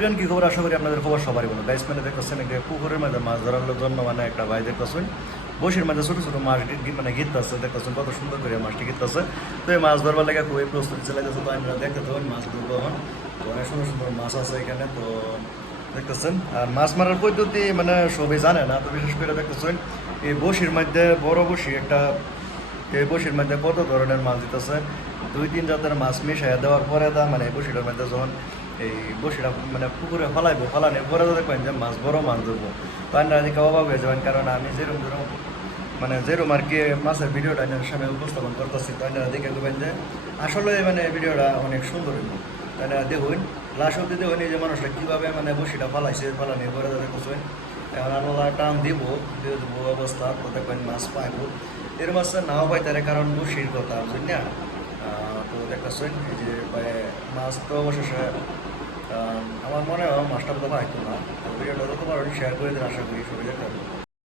কি খবর? আশা করি আপনাদের খবর সবারই ভালো। গাইস মানে দেখতেছেন একটা পুকুরের মধ্যে মাছ ধরার জন্য মানে একটা ভাই দেখতেছেন বসির মধ্যে ছোটো ছোটো মাছ মানে গিরতেছে, দেখতেছেন কত সুন্দর করে মাছটি গিরতেছে। তো এই মাছ ধরবার লেগে খুবই প্রস্তুতি চালাইতেছে। তো আমরা দেখতে থাকুন মাছ ধরবো এখন। তো অনেক সুন্দর সুন্দর মাছ আছে এখানে, তো দেখতেছেন। আর মাছ মারার পদ্ধতি মানে সবাই জানে না, তো বিশেষ করে দেখতেছেন এই বসির মধ্যে বড় বসি একটা, এই বসির মধ্যে কত ধরনের মাছ দিতেছে। 2-3 জাতের মাছ মিশাইয়া দেওয়ার পরে মানে এই বসিটার মধ্যে যখন এই বসিটা মানে পুকুরে ফালানোর পরে তো দেখবেন যে মাছ বড় মাছ ধরবো। তো আমরা আজকে অবাক হয়ে যাবেন, কারণ আমি যেরকম মানে যেরকম আর কি মাছের ভিডিওটা আপনার সামনে উপস্থাপন করতেছি, তো আপনারা দেখে দেবেন যে আসলে মানে ভিডিওটা অনেক সুন্দর হইব। তাই দেখুন লাস্ট অব্দি দেখুন এই যে মানুষটা কীভাবে মানে বসিটা ফালানোর পরে দেখতেছেন। এখন আল্লাহ টান দিব অবস্থা, তো দেখবেন মাছ পাইব। এর মাছটা নাও পাইতারে, কারণ বসির কথা বুঝলেন না। তো দেখতেছেন এই যে মাছ তো অবশেষে আমার মনে হয় মাছটা বোধ হয় পাইতো না। তো ভিডিওটা যত পারেন শেয়ার করে দিন, আশা করি সবাই দেখতে